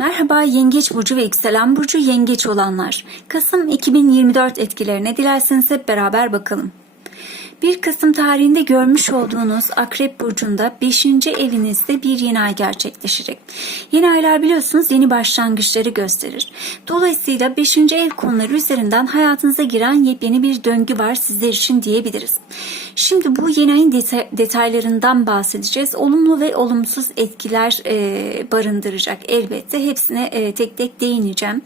Merhaba Yengeç Burcu ve Yükselen Burcu Yengeç olanlar. Kasım 2024 etkilerine dilerseniz hep beraber bakalım. 1 Kasım tarihinde görmüş olduğunuz Akrep Burcu'nda 5. evinizde bir yeni ay gerçekleşecek. Yeni aylar biliyorsunuz yeni başlangıçları gösterir. Dolayısıyla 5. ev konuları üzerinden hayatınıza giren yepyeni bir döngü var sizler için diyebiliriz. Şimdi bu yeni ayın deta- detaylarından bahsedeceğiz. Olumlu ve olumsuz etkiler e, barındıracak elbette. Hepsine e, tek tek değineceğim.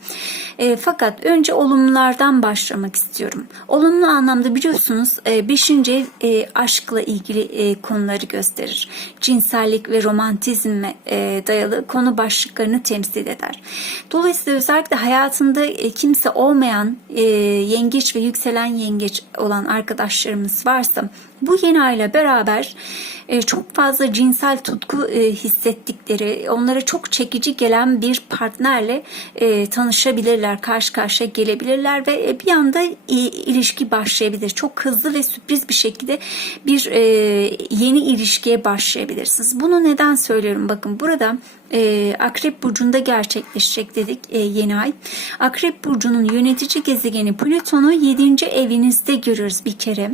E, fakat önce olumlulardan başlamak istiyorum. Olumlu anlamda biliyorsunuz 5. ev e, aşkla ilgili e, konuları gösterir. Cinsellik ve romantizme e, dayalı konu başlıklarını temsil eder. Dolayısıyla özellikle hayatında e, kimse olmayan e, yengeç ve yükselen yengeç olan arkadaşlarımız varsa bu yeni ayla beraber e, çok fazla cinsel tutku e, hissettikleri, onlara çok çekici gelen bir partnerle e, tanışabilirler, karşı karşıya gelebilirler ve e, bir anda e, ilişki başlayabilir. Çok hızlı ve sürpriz bir şekilde bir e, yeni ilişkiye başlayabilirsiniz. Bunu neden söylüyorum? Bakın burada e, Akrep Burcu'nda gerçekleşecek dedik e, yeni ay. Akrep Burcu'nun yönetici gezegeni Plüton'u 7. evinizde görürüz bir kere.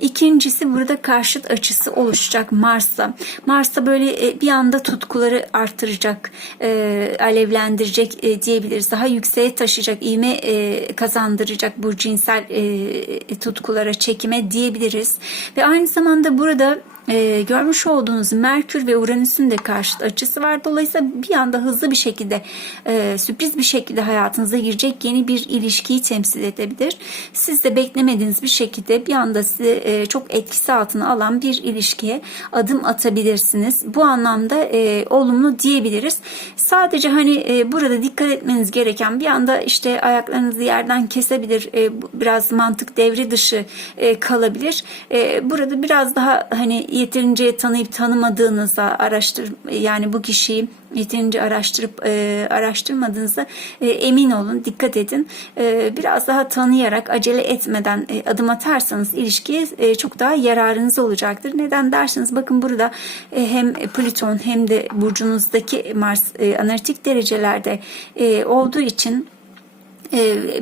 İkincisi burada karşıt açısı oluşacak Mars'la. Mars'ta böyle e, bir anda tutkuları artıracak, e, alevlendirecek e, diyebiliriz. Daha yükseğe taşıyacak, ivme e, kazandıracak bu cinsel e, tutkulara, çekime diyebiliriz. Ve aynı zamanda burada e, görmüş olduğunuz Merkür ve Uranüs'ün de karşıt açısı var. Dolayısıyla bir anda hızlı bir şekilde e, sürpriz bir şekilde hayatınıza girecek yeni bir ilişkiyi temsil edebilir. Siz de beklemediğiniz bir şekilde bir anda sizi e, çok etkisi altına alan bir ilişkiye adım atabilirsiniz. Bu anlamda e, olumlu diyebiliriz. Sadece hani e, burada dikkat etmeniz gereken bir anda işte ayaklarınızı yerden kesebilir. E, biraz mantık devre dışı e, kalabilir. E, burada biraz daha hani yeterince tanıyıp tanımadığınızda araştır yani bu kişiyi yeterince araştırıp e, araştırmadığınızda e, emin olun, dikkat edin. E, biraz daha tanıyarak acele etmeden e, adım atarsanız ilişkiye e, çok daha yararınız olacaktır. Neden derseniz bakın burada e, hem Plüton hem de burcunuzdaki Mars e, analitik derecelerde e, olduğu için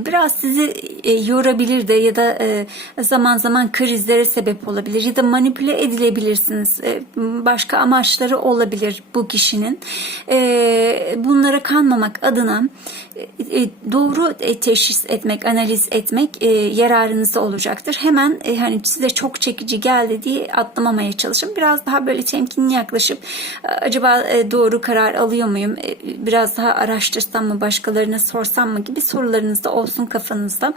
biraz sizi e, yorabilir de ya da e, zaman zaman krizlere sebep olabilir ya da manipüle edilebilirsiniz. Başka amaçları olabilir bu kişinin. Bunlara kanmamak adına doğru teşhis etmek, analiz etmek yararınıza olacaktır. Hemen hani size çok çekici geldi diye atlamamaya çalışın. Biraz daha böyle temkinli yaklaşıp acaba doğru karar alıyor muyum? Biraz daha araştırsam mı, başkalarına sorsam mı gibi sorular sorularınız olsun kafanızda.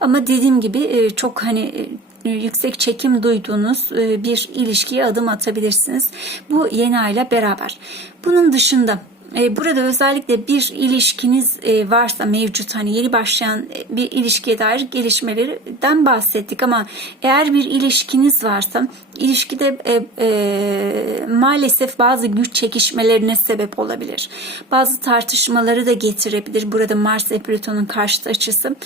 Ama dediğim gibi çok hani yüksek çekim duyduğunuz bir ilişkiye adım atabilirsiniz. Bu yeni ayla beraber. Bunun dışında Burada özellikle bir ilişkiniz varsa mevcut hani yeni başlayan bir ilişkiye dair gelişmelerden bahsettik ama eğer bir ilişkiniz varsa ilişkide e, e, maalesef bazı güç çekişmelerine sebep olabilir. Bazı tartışmaları da getirebilir. Burada Mars ve Plüton'un karşıt açısı.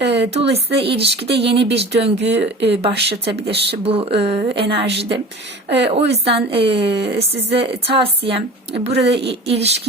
E, dolayısıyla ilişkide yeni bir döngüyü e, başlatabilir bu e, enerjide. E, o yüzden e, size tavsiyem burada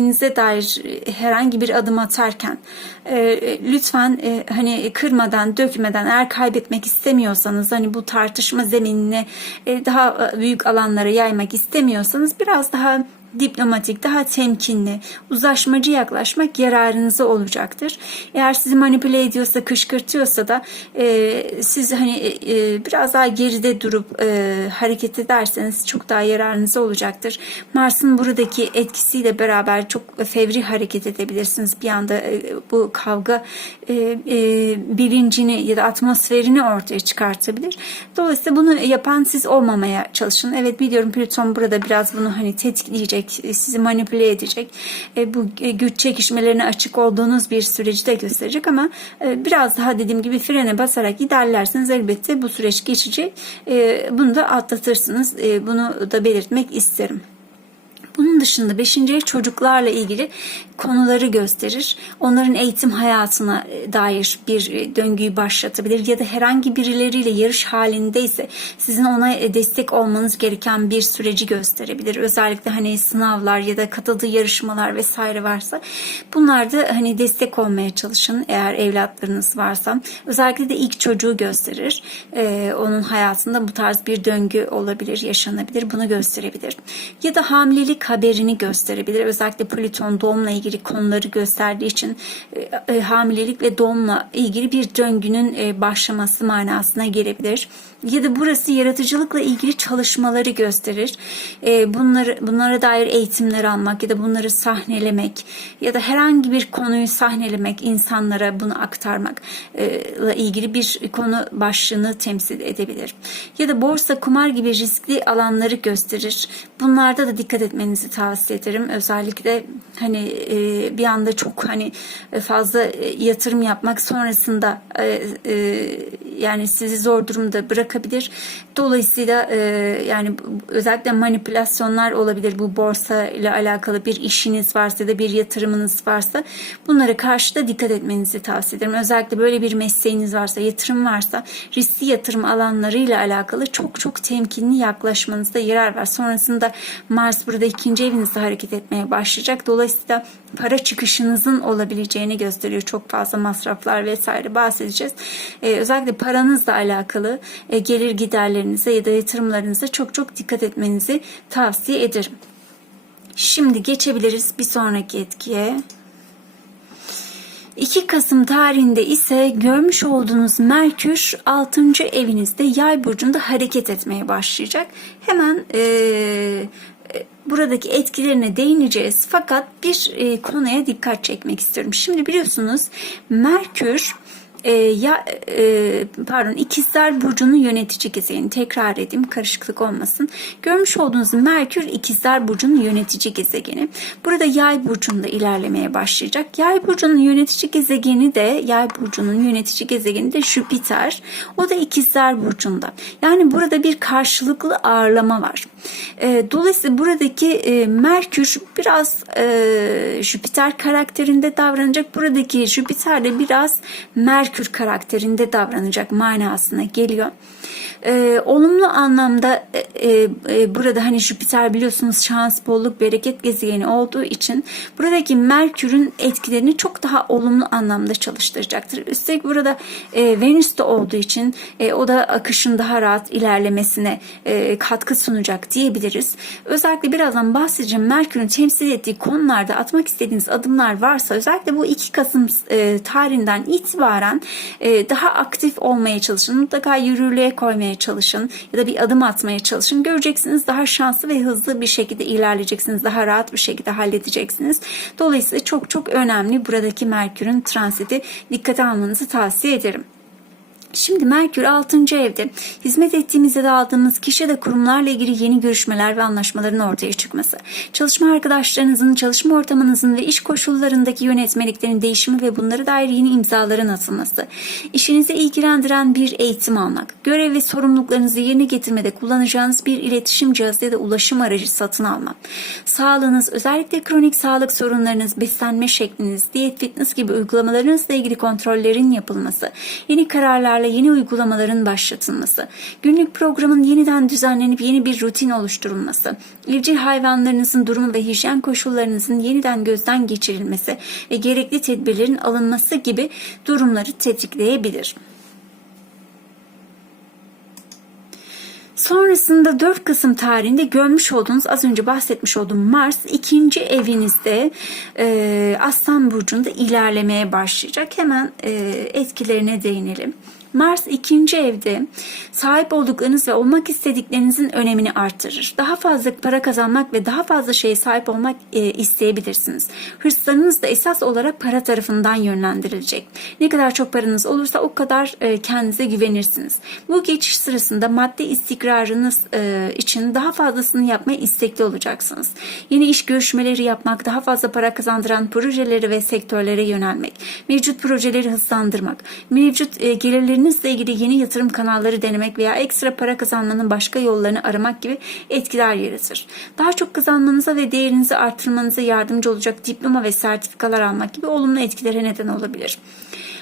ilişkinize dair herhangi bir adım atarken e, lütfen e, hani kırmadan, dökmeden eğer kaybetmek istemiyorsanız hani bu tartışma zeminine e, daha büyük alanlara yaymak istemiyorsanız biraz daha diplomatik, daha temkinli, uzlaşmacı yaklaşmak yararınıza olacaktır. Eğer sizi manipüle ediyorsa, kışkırtıyorsa da e, siz hani e, biraz daha geride durup e, hareket ederseniz çok daha yararınıza olacaktır. Mars'ın buradaki etkisiyle beraber çok fevri hareket edebilirsiniz. Bir anda e, bu kavga e, e, bilincini ya da atmosferini ortaya çıkartabilir. Dolayısıyla bunu yapan siz olmamaya çalışın. Evet biliyorum Plüton burada biraz bunu hani tetikleyecek edecek, sizi manipüle edecek. E, bu güç çekişmelerine açık olduğunuz bir süreci de gösterecek ama e, biraz daha dediğim gibi frene basarak ilerlerseniz elbette bu süreç geçecek. E, bunu da atlatırsınız. Bunu da belirtmek isterim. Bunun dışında 5. ev çocuklarla ilgili konuları gösterir. Onların eğitim hayatına e, dair bir e, döngüyü başlatabilir ya da herhangi birileriyle yarış halindeyse sizin ona e, destek olmanız gereken bir süreci gösterebilir. Özellikle hani sınavlar ya da katıldığı yarışmalar vesaire varsa bunlarda hani destek olmaya çalışın eğer evlatlarınız varsa. Özellikle de ilk çocuğu gösterir. Ee, onun hayatında bu tarz bir döngü olabilir, yaşanabilir. Bunu gösterebilir. Ya da hamilelik haberini gösterebilir. Özellikle Plüton doğumla ilgili konuları gösterdiği için e, e, hamilelik ve doğumla ilgili bir döngünün e, başlaması manasına gelebilir. Ya da burası yaratıcılıkla ilgili çalışmaları gösterir. E, bunları bunlara dair eğitimler almak ya da bunları sahnelemek ya da herhangi bir konuyu sahnelemek, insanlara bunu aktarmak e, ilgili bir konu başlığını temsil edebilir. Ya da borsa, kumar gibi riskli alanları gösterir. Bunlarda da dikkat etmenizi tavsiye ederim. Özellikle hani e, bir anda çok hani fazla e, yatırım yapmak sonrasında e, e, yani sizi zor durumda bırakabilir. Dolayısıyla e, yani özellikle manipülasyonlar olabilir bu borsa ile alakalı bir işiniz varsa ya da bir yatırımınız varsa bunlara karşı da dikkat etmenizi tavsiye ederim. Özellikle böyle bir mesleğiniz varsa, yatırım varsa riskli yatırım alanlarıyla alakalı çok çok temkinli yaklaşmanızda yarar var. Sonrasında Mars burada ikinci evinizde hareket etmeye başlayacak. Dolayısıyla para çıkışınızın olabileceğini gösteriyor. Çok fazla masraflar vesaire bahsedeceğiz. Ee, özellikle paranızla alakalı e, gelir giderlerinize ya da yatırımlarınıza çok çok dikkat etmenizi tavsiye ederim. Şimdi geçebiliriz bir sonraki etkiye. 2 Kasım tarihinde ise görmüş olduğunuz Merkür 6. evinizde yay burcunda hareket etmeye başlayacak. Hemen e, buradaki etkilerine değineceğiz. Fakat bir e, konuya dikkat çekmek istiyorum. Şimdi biliyorsunuz Merkür e, ya e, pardon ikizler burcunun yönetici gezegeni tekrar edeyim karışıklık olmasın. Görmüş olduğunuz Merkür ikizler burcunun yönetici gezegeni. Burada yay burcunda ilerlemeye başlayacak. Yay burcunun yönetici gezegeni de yay burcunun yönetici gezegeni de Jüpiter. O da ikizler burcunda. Yani burada bir karşılıklı ağırlama var. E, dolayısıyla buradaki e, Merkür biraz e, Jüpiter karakterinde davranacak. Buradaki Jüpiter de biraz Merkür karakterinde davranacak manasına geliyor. E, olumlu anlamda e, e, burada hani Jüpiter biliyorsunuz şans, bolluk, bereket gezegeni olduğu için buradaki Merkür'ün etkilerini çok daha olumlu anlamda çalıştıracaktır. Üstelik burada e, Venüs de olduğu için e, o da akışın daha rahat ilerlemesine e, katkı sunacak diyebiliriz. Özellikle birazdan bahsedeceğim Merkür'ün temsil ettiği konularda atmak istediğiniz adımlar varsa özellikle bu 2 Kasım e, tarihinden itibaren e, daha aktif olmaya çalışın. Mutlaka yürürlüğe koymaya çalışın ya da bir adım atmaya çalışın. Göreceksiniz daha şanslı ve hızlı bir şekilde ilerleyeceksiniz. Daha rahat bir şekilde halledeceksiniz. Dolayısıyla çok çok önemli buradaki Merkür'ün transiti dikkate almanızı tavsiye ederim. Şimdi Merkür 6. evde hizmet ettiğimiz ya da aldığımız kişi de kurumlarla ilgili yeni görüşmeler ve anlaşmaların ortaya çıkması. Çalışma arkadaşlarınızın, çalışma ortamınızın ve iş koşullarındaki yönetmeliklerin değişimi ve bunlara dair yeni imzaların atılması. İşinizi ilgilendiren bir eğitim almak. Görev ve sorumluluklarınızı yerine getirmede kullanacağınız bir iletişim cihazı ya da ulaşım aracı satın almak. Sağlığınız, özellikle kronik sağlık sorunlarınız, beslenme şekliniz, diyet, fitness gibi uygulamalarınızla ilgili kontrollerin yapılması. Yeni kararlar yeni uygulamaların başlatılması, günlük programın yeniden düzenlenip yeni bir rutin oluşturulması, evcil hayvanlarınızın durumu ve hijyen koşullarınızın yeniden gözden geçirilmesi ve gerekli tedbirlerin alınması gibi durumları tetikleyebilir. Sonrasında 4 Kasım tarihinde görmüş olduğunuz az önce bahsetmiş olduğum Mars ikinci evinizde e, Aslan Burcu'nda ilerlemeye başlayacak. Hemen e, etkilerine değinelim. Mars ikinci evde sahip olduklarınız ve olmak istediklerinizin önemini artırır. Daha fazla para kazanmak ve daha fazla şeye sahip olmak e, isteyebilirsiniz. Hırslarınız da esas olarak para tarafından yönlendirilecek. Ne kadar çok paranız olursa o kadar e, kendinize güvenirsiniz. Bu geçiş sırasında maddi istikrarınız e, için daha fazlasını yapmaya istekli olacaksınız. Yeni iş görüşmeleri yapmak, daha fazla para kazandıran projeleri ve sektörlere yönelmek, mevcut projeleri hızlandırmak, mevcut e, gelirlerini kariyerinizle ilgili yeni yatırım kanalları denemek veya ekstra para kazanmanın başka yollarını aramak gibi etkiler yaratır. Daha çok kazanmanıza ve değerinizi artırmanıza yardımcı olacak diploma ve sertifikalar almak gibi olumlu etkilere neden olabilir.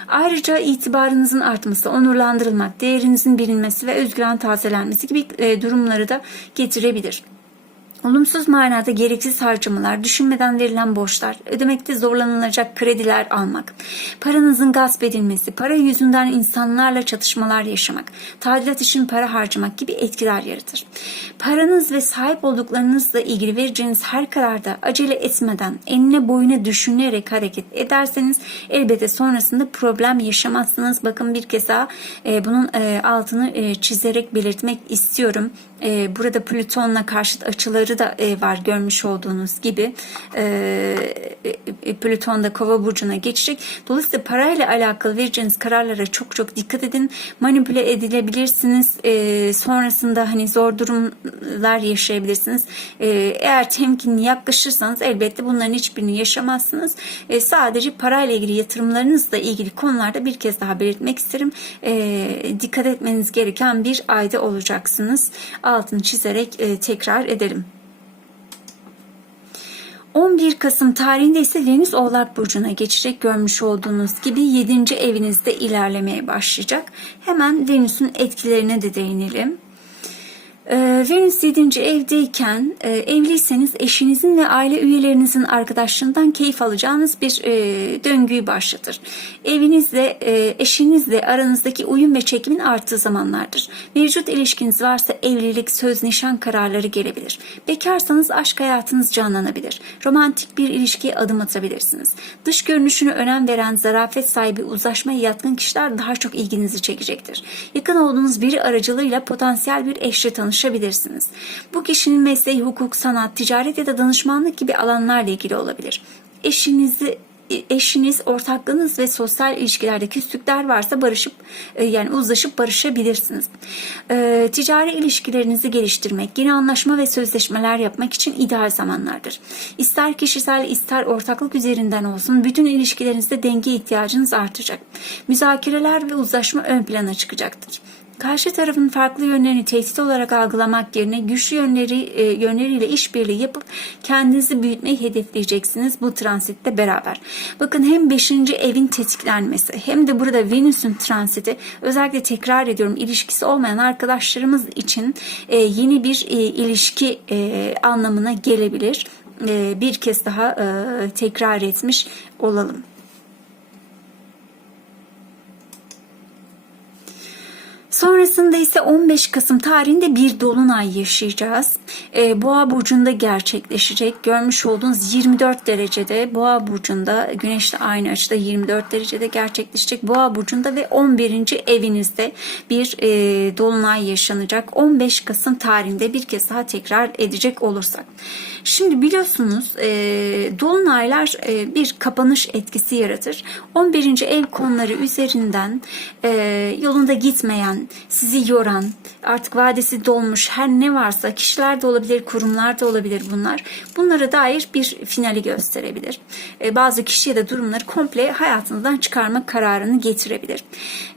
Ayrıca itibarınızın artması, onurlandırılmak, değerinizin bilinmesi ve özgüven tazelenmesi gibi e, durumları da getirebilir. Olumsuz manada gereksiz harcamalar, düşünmeden verilen borçlar, ödemekte zorlanılacak krediler almak, paranızın gasp edilmesi, para yüzünden insanlarla çatışmalar yaşamak, tadilat için para harcamak gibi etkiler yaratır. Paranız ve sahip olduklarınızla ilgili vereceğiniz her kararda acele etmeden, enine boyuna düşünerek hareket ederseniz elbette sonrasında problem yaşamazsınız. Bakın bir kez daha e, bunun e, altını e, çizerek belirtmek istiyorum. E, burada Plüton'la karşıt açıları da e, var görmüş olduğunuz gibi. E, e, Plüton da kova burcuna geçecek. Dolayısıyla parayla alakalı vereceğiniz kararlara çok çok dikkat edin. Manipüle edilebilirsiniz. E, sonrasında hani zor durumlar yaşayabilirsiniz. E, eğer temkinli yaklaşırsanız elbette bunların hiçbirini yaşamazsınız. E, sadece parayla ilgili yatırımlarınızla ilgili konularda bir kez daha belirtmek isterim. E, dikkat etmeniz gereken bir ayda olacaksınız. Altını çizerek e, tekrar edelim. 11 Kasım tarihinde ise Venüs Oğlak Burcu'na geçecek görmüş olduğunuz gibi 7. evinizde ilerlemeye başlayacak. Hemen Venüs'ün etkilerine de değinelim. Ee, Venüs 7. evdeyken e, evliyseniz eşinizin ve aile üyelerinizin arkadaşlığından keyif alacağınız bir e, döngüyü başlatır. Evinizle, e, eşinizle aranızdaki uyum ve çekimin arttığı zamanlardır. Mevcut ilişkiniz varsa evlilik, söz, nişan kararları gelebilir. Bekarsanız aşk hayatınız canlanabilir. Romantik bir ilişkiye adım atabilirsiniz. Dış görünüşüne önem veren zarafet sahibi uzlaşmaya yatkın kişiler daha çok ilginizi çekecektir. Yakın olduğunuz biri aracılığıyla potansiyel bir eşle tanışabilirsiniz Bu kişinin mesleği, hukuk, sanat, ticaret ya da danışmanlık gibi alanlarla ilgili olabilir. Eşinizi eşiniz, ortaklığınız ve sosyal ilişkilerde küslükler varsa barışıp e, yani uzlaşıp barışabilirsiniz. E, ticari ilişkilerinizi geliştirmek, yeni anlaşma ve sözleşmeler yapmak için ideal zamanlardır. İster kişisel ister ortaklık üzerinden olsun bütün ilişkilerinizde denge ihtiyacınız artacak. Müzakereler ve uzlaşma ön plana çıkacaktır. Karşı tarafın farklı yönlerini tehdit olarak algılamak yerine güçlü yönleri e, yönleriyle işbirliği yapıp kendinizi büyütmeyi hedefleyeceksiniz bu transitte beraber. Bakın hem 5. evin tetiklenmesi hem de burada Venüs'ün transiti özellikle tekrar ediyorum ilişkisi olmayan arkadaşlarımız için e, yeni bir e, ilişki e, anlamına gelebilir. E, bir kez daha e, tekrar etmiş olalım. Sonrasında ise 15 Kasım tarihinde bir dolunay yaşayacağız. E, Boğa burcunda gerçekleşecek. Görmüş olduğunuz 24 derecede Boğa burcunda Güneşle aynı açıda 24 derecede gerçekleşecek. Boğa burcunda ve 11. evinizde bir e, dolunay yaşanacak. 15 Kasım tarihinde bir kez daha tekrar edecek olursak. Şimdi biliyorsunuz e, dolunaylar e, bir kapanış etkisi yaratır. 11. ev konuları üzerinden e, yolunda gitmeyen, sizi yoran, artık vadesi dolmuş her ne varsa kişiler de olabilir, kurumlar da olabilir bunlar. Bunlara dair bir finali gösterebilir. E, bazı kişi ya da durumları komple hayatınızdan çıkarma kararını getirebilir.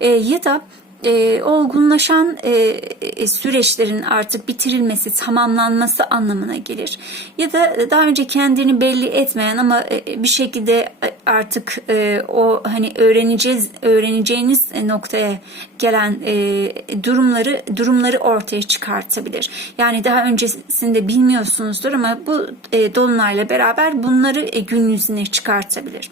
E, ya da e, olgunlaşan e, e, süreçlerin artık bitirilmesi, tamamlanması anlamına gelir. Ya da daha önce kendini belli etmeyen ama e, bir şekilde artık e, o hani öğreneceğiz öğreneceğiniz noktaya gelen e, durumları durumları ortaya çıkartabilir. Yani daha öncesinde bilmiyorsunuzdur ama bu e, dolunayla beraber bunları e, gün yüzüne çıkartabilir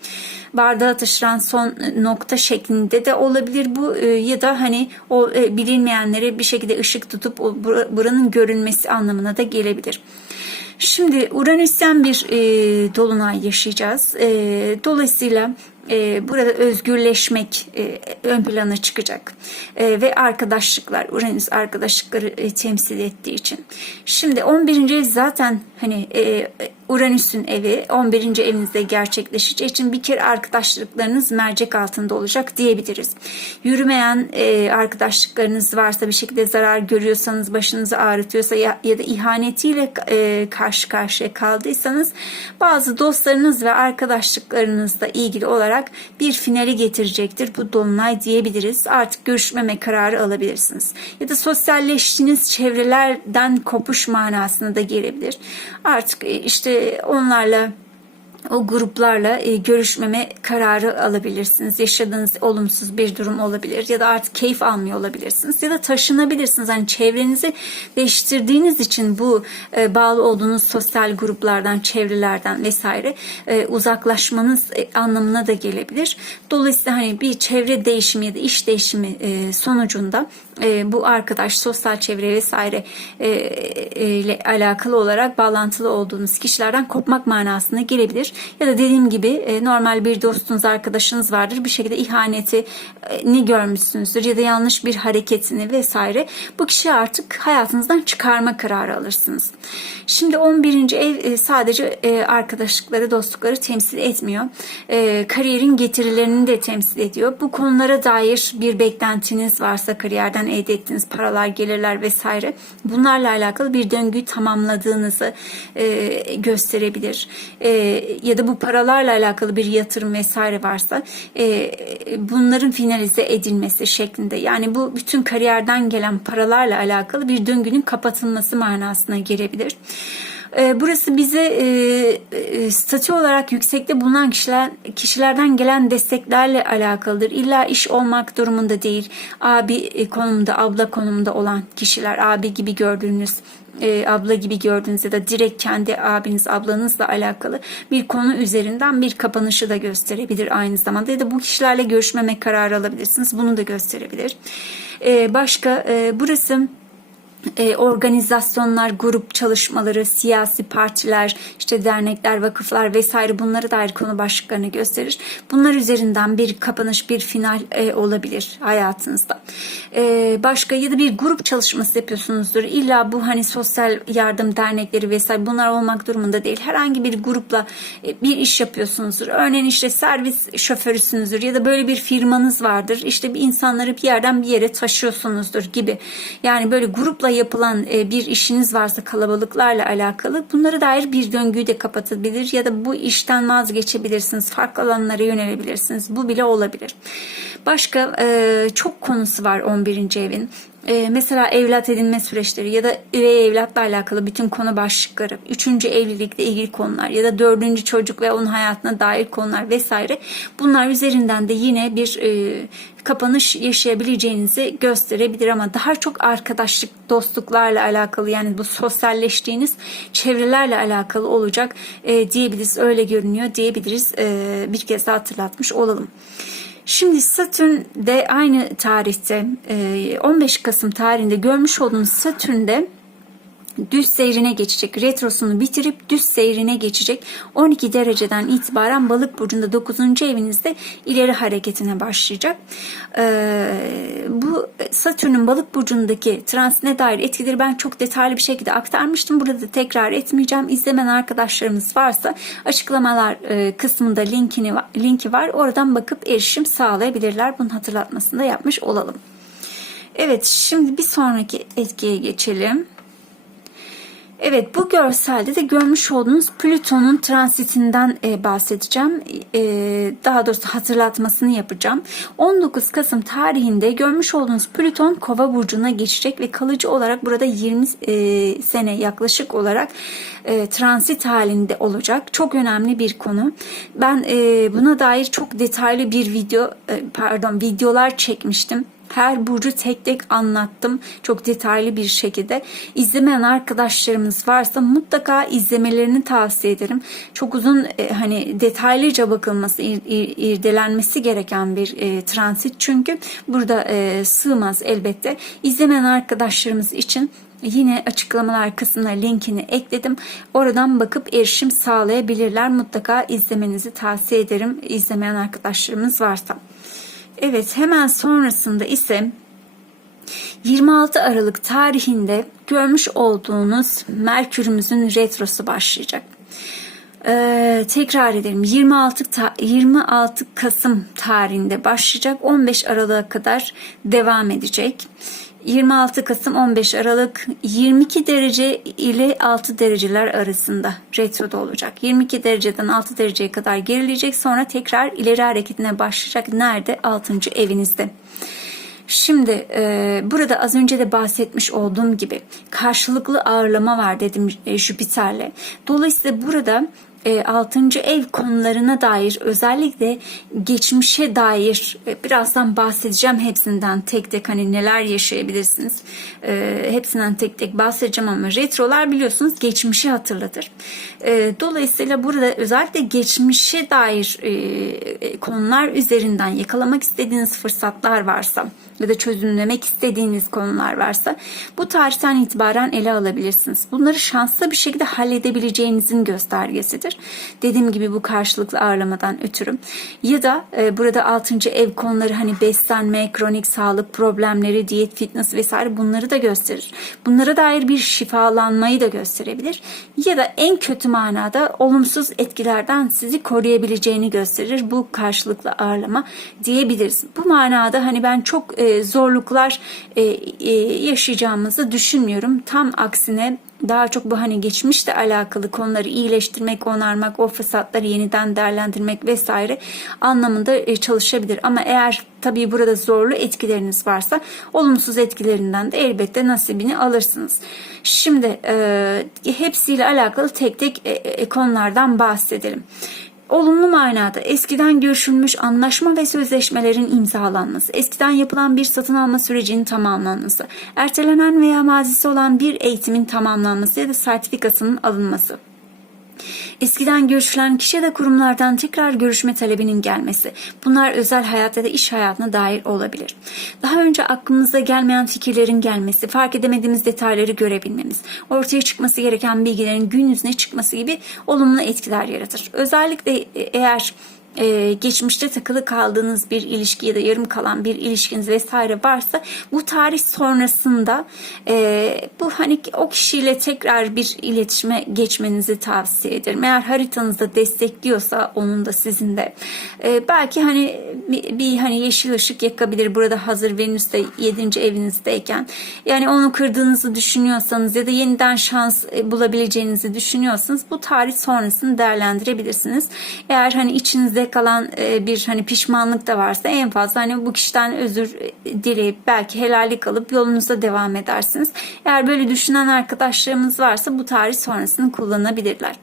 bardağı taşıran son nokta şeklinde de olabilir bu e, ya da hani o e, bilinmeyenlere bir şekilde ışık tutup o buranın görünmesi anlamına da gelebilir. Şimdi Uranüs'ten bir e, dolunay yaşayacağız. E, dolayısıyla e, burada özgürleşmek e, ön plana çıkacak. E, ve arkadaşlıklar, Uranüs arkadaşlıkları e, temsil ettiği için. Şimdi 11. ev zaten hani e, Uranüs'ün evi 11. evinizde gerçekleşeceği için bir kere arkadaşlıklarınız mercek altında olacak diyebiliriz. Yürümeyen e, arkadaşlıklarınız varsa bir şekilde zarar görüyorsanız başınızı ağrıtıyorsa ya, ya da ihanetiyle e, karşı karşıya kaldıysanız bazı dostlarınız ve arkadaşlıklarınızla ilgili olarak bir finali getirecektir. Bu dolunay diyebiliriz. Artık görüşmeme kararı alabilirsiniz. Ya da sosyalleştiğiniz çevrelerden kopuş manasına da gelebilir. Artık e, işte onlarla o gruplarla e, görüşmeme kararı alabilirsiniz. Yaşadığınız olumsuz bir durum olabilir ya da artık keyif almıyor olabilirsiniz ya da taşınabilirsiniz. Hani çevrenizi değiştirdiğiniz için bu e, bağlı olduğunuz sosyal gruplardan, çevrelerden vesaire e, uzaklaşmanız anlamına da gelebilir. Dolayısıyla hani bir çevre değişimi ya da iş değişimi sonucunda e, bu arkadaş sosyal çevre vesaire e, e, ile alakalı olarak bağlantılı olduğunuz kişilerden kopmak manasına gelebilir. Ya da dediğim gibi e, normal bir dostunuz, arkadaşınız vardır. Bir şekilde ihanetini görmüşsünüzdür ya da yanlış bir hareketini vesaire. Bu kişiyi artık hayatınızdan çıkarma kararı alırsınız. Şimdi 11. ev e, sadece e, arkadaşlıkları, dostlukları temsil etmiyor. E, kariyerin getirilerini de temsil ediyor. Bu konulara dair bir beklentiniz varsa kariyerden elde ettiğiniz paralar, gelirler vesaire bunlarla alakalı bir döngüyü tamamladığınızı e, gösterebilir. E, ya da bu paralarla alakalı bir yatırım vesaire varsa e, bunların finalize edilmesi şeklinde. Yani bu bütün kariyerden gelen paralarla alakalı bir döngünün kapatılması manasına gelebilir. E, Burası bize e, e, statü olarak yüksekte bulunan kişiler, kişilerden gelen desteklerle alakalıdır. İlla iş olmak durumunda değil. Abi e, konumunda, abla konumunda olan kişiler, abi gibi gördüğünüz e, abla gibi gördüğünüz ya da direkt kendi abiniz ablanızla alakalı bir konu üzerinden bir kapanışı da gösterebilir aynı zamanda ya da bu kişilerle görüşmeme kararı alabilirsiniz bunu da gösterebilir. E, başka e, burası e, organizasyonlar, grup çalışmaları, siyasi partiler, işte dernekler, vakıflar vesaire bunları dair konu başlıklarını gösterir. Bunlar üzerinden bir kapanış, bir final e, olabilir hayatınızda. E, başka ya da bir grup çalışması yapıyorsunuzdur. İlla bu hani sosyal yardım dernekleri vesaire bunlar olmak durumunda değil. Herhangi bir grupla e, bir iş yapıyorsunuzdur. Örneğin işte servis şoförüsünüzdür ya da böyle bir firmanız vardır. İşte bir insanları bir yerden bir yere taşıyorsunuzdur gibi. Yani böyle grupla yapılan e, bir işiniz varsa kalabalıklarla alakalı bunlara dair bir döngüyü de kapatabilir ya da bu işten vazgeçebilirsiniz. Farklı alanlara yönelebilirsiniz. Bu bile olabilir. Başka e, çok konusu var 11. evin. Ee, mesela evlat edinme süreçleri ya da üvey evlatla alakalı bütün konu başlıkları, üçüncü evlilikle ilgili konular ya da dördüncü çocuk ve onun hayatına dair konular vesaire bunlar üzerinden de yine bir e, kapanış yaşayabileceğinizi gösterebilir ama daha çok arkadaşlık, dostluklarla alakalı yani bu sosyalleştiğiniz çevrelerle alakalı olacak e, diyebiliriz. Öyle görünüyor diyebiliriz. E, bir kez daha hatırlatmış olalım. Şimdi Satürn de aynı tarihte 15 Kasım tarihinde görmüş olduğunuz Satürn'de düz seyrine geçecek. Retrosunu bitirip düz seyrine geçecek. 12 dereceden itibaren balık burcunda 9. evinizde ileri hareketine başlayacak. Ee, bu Satürn'ün balık burcundaki transine dair etkileri ben çok detaylı bir şekilde aktarmıştım. Burada da tekrar etmeyeceğim. İzlemen arkadaşlarımız varsa açıklamalar e, kısmında linkini linki var. Oradan bakıp erişim sağlayabilirler. Bunun hatırlatmasını da yapmış olalım. Evet şimdi bir sonraki etkiye geçelim. Evet bu görselde de görmüş olduğunuz Plüton'un transitinden e, bahsedeceğim. E, daha doğrusu hatırlatmasını yapacağım. 19 Kasım tarihinde görmüş olduğunuz Plüton Kova burcuna geçecek ve kalıcı olarak burada 20 e, sene yaklaşık olarak e, transit halinde olacak. Çok önemli bir konu. Ben e, buna dair çok detaylı bir video e, pardon videolar çekmiştim. Her burcu tek tek anlattım çok detaylı bir şekilde. İzlemeyen arkadaşlarımız varsa mutlaka izlemelerini tavsiye ederim. Çok uzun e, hani detaylıca bakılması, ir, ir, irdelenmesi gereken bir e, transit çünkü burada e, sığmaz elbette. İzlemeyen arkadaşlarımız için Yine açıklamalar kısmına linkini ekledim. Oradan bakıp erişim sağlayabilirler. Mutlaka izlemenizi tavsiye ederim. İzlemeyen arkadaşlarımız varsa. Evet hemen sonrasında ise 26 Aralık tarihinde görmüş olduğunuz Merkürümüzün retrosu başlayacak. Ee, tekrar edelim 26 ta, 26 Kasım tarihinde başlayacak 15 Aralık'a kadar devam edecek. 26 Kasım 15 Aralık 22 derece ile 6 dereceler arasında retroda olacak. 22 dereceden 6 dereceye kadar gerileyecek sonra tekrar ileri hareketine başlayacak. Nerede? 6. evinizde. Şimdi e, burada az önce de bahsetmiş olduğum gibi karşılıklı ağırlama var dedim e, Jüpiter'le. Dolayısıyla burada e, 6. ev konularına dair özellikle geçmişe dair e, birazdan bahsedeceğim hepsinden tek tek hani neler yaşayabilirsiniz. E, hepsinden tek tek bahsedeceğim ama retrolar biliyorsunuz geçmişi hatırlatır. E, dolayısıyla burada özellikle geçmişe dair e, e, konular üzerinden yakalamak istediğiniz fırsatlar varsa ya da çözümlemek istediğiniz konular varsa bu tarihten itibaren ele alabilirsiniz. Bunları şanslı bir şekilde halledebileceğinizin göstergesidir. Dediğim gibi bu karşılıklı ağırlamadan ötürü. Ya da e, burada 6. ev konuları hani beslenme, kronik sağlık problemleri, diyet, fitness vesaire bunları da gösterir. Bunlara dair bir şifalanmayı da gösterebilir. Ya da en kötü manada olumsuz etkilerden sizi koruyabileceğini gösterir bu karşılıklı ağırlama diyebiliriz. Bu manada hani ben çok e, zorluklar e, e, yaşayacağımızı düşünmüyorum. Tam aksine daha çok bu hani geçmişle alakalı konuları iyileştirmek, onarmak, o fırsatları yeniden değerlendirmek vesaire anlamında e, çalışabilir. Ama eğer tabii burada zorlu etkileriniz varsa olumsuz etkilerinden de elbette nasibini alırsınız. Şimdi e, hepsiyle alakalı tek tek e, e, konulardan bahsedelim. Olumlu manada eskiden görüşülmüş anlaşma ve sözleşmelerin imzalanması, eskiden yapılan bir satın alma sürecinin tamamlanması, ertelenen veya mazisi olan bir eğitimin tamamlanması ya da sertifikasının alınması. Eskiden görüşülen kişi ya da kurumlardan tekrar görüşme talebinin gelmesi. Bunlar özel hayat ya da iş hayatına dair olabilir. Daha önce aklımıza gelmeyen fikirlerin gelmesi, fark edemediğimiz detayları görebilmemiz, ortaya çıkması gereken bilgilerin gün yüzüne çıkması gibi olumlu etkiler yaratır. Özellikle eğer e, geçmişte takılı kaldığınız bir ilişki ya da yarım kalan bir ilişkiniz vesaire varsa bu tarih sonrasında e, bu hani o kişiyle tekrar bir iletişime geçmenizi tavsiye ederim. Eğer haritanızda destekliyorsa onun da sizin de e, belki hani bir, bir hani yeşil ışık yakabilir burada hazır Venüs de 7. evinizdeyken yani onu kırdığınızı düşünüyorsanız ya da yeniden şans e, bulabileceğinizi düşünüyorsanız bu tarih sonrasını değerlendirebilirsiniz. Eğer hani içinizde size kalan e, bir hani pişmanlık da varsa en fazla hani bu kişiden özür e, dileyip belki helallik alıp yolunuza devam edersiniz. Eğer böyle düşünen arkadaşlarımız varsa bu tarih sonrasını kullanabilirler.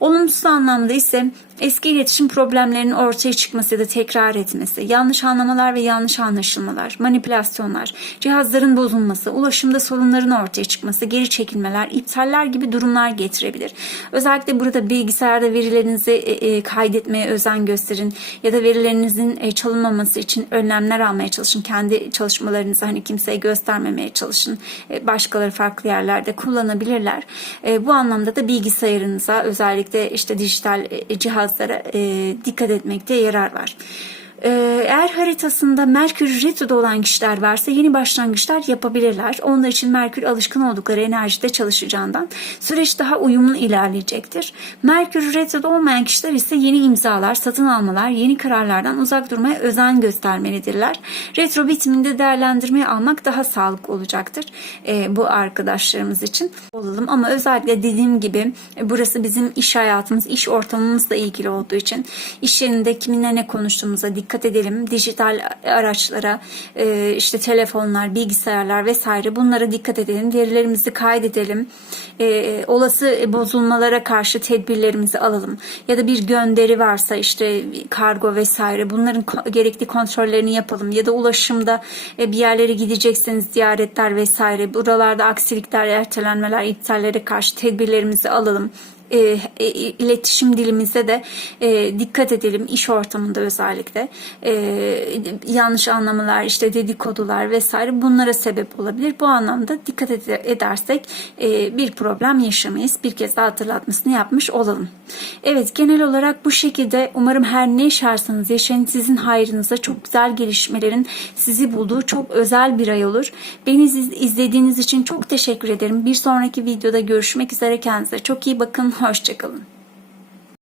Olumsuz anlamda ise eski iletişim problemlerinin ortaya çıkması ya da tekrar etmesi, yanlış anlamalar ve yanlış anlaşılmalar, manipülasyonlar, cihazların bozulması, ulaşımda sorunların ortaya çıkması, geri çekilmeler, iptaller gibi durumlar getirebilir. Özellikle burada bilgisayarda verilerinizi e, kaydetmeye özen gösterin ya da verilerinizin çalınmaması için önlemler almaya çalışın. Kendi çalışmalarınızı hani kimseye göstermemeye çalışın. Başkaları farklı yerlerde kullanabilirler. Bu anlamda da bilgisayarınıza özellikle işte dijital cihazlara dikkat etmekte yarar var. Ee, eğer haritasında Merkür Retro'da olan kişiler varsa yeni başlangıçlar yapabilirler. Onlar için Merkür alışkın oldukları enerjide çalışacağından süreç daha uyumlu ilerleyecektir. Merkür Retro'da olmayan kişiler ise yeni imzalar, satın almalar, yeni kararlardan uzak durmaya özen göstermelidirler. Retro bitiminde değerlendirmeye almak daha sağlıklı olacaktır e, bu arkadaşlarımız için. Olalım ama özellikle dediğim gibi burası bizim iş hayatımız, iş ortamımızla ilgili olduğu için iş yerinde kiminle ne konuştuğumuza dikkat dikkat edelim. Dijital araçlara, e, işte telefonlar, bilgisayarlar vesaire bunlara dikkat edelim. Verilerimizi kaydedelim. E, olası bozulmalara karşı tedbirlerimizi alalım. Ya da bir gönderi varsa işte kargo vesaire bunların gerekli kontrollerini yapalım. Ya da ulaşımda e, bir yerlere gidecekseniz ziyaretler vesaire buralarda aksilikler, ertelenmeler, iptallere karşı tedbirlerimizi alalım e, e, iletişim dilimize de e, dikkat edelim iş ortamında özellikle. E, yanlış anlamalar işte dedikodular vesaire bunlara sebep olabilir. Bu anlamda dikkat edersek e, bir problem yaşamayız. Bir kez daha hatırlatmasını yapmış olalım. Evet genel olarak bu şekilde umarım her ne yaşarsanız yaşayın. Sizin hayrınıza çok güzel gelişmelerin sizi bulduğu çok özel bir ay olur. Beni izlediğiniz için çok teşekkür ederim. Bir sonraki videoda görüşmek üzere. Kendinize çok iyi bakın Hoşçakalın.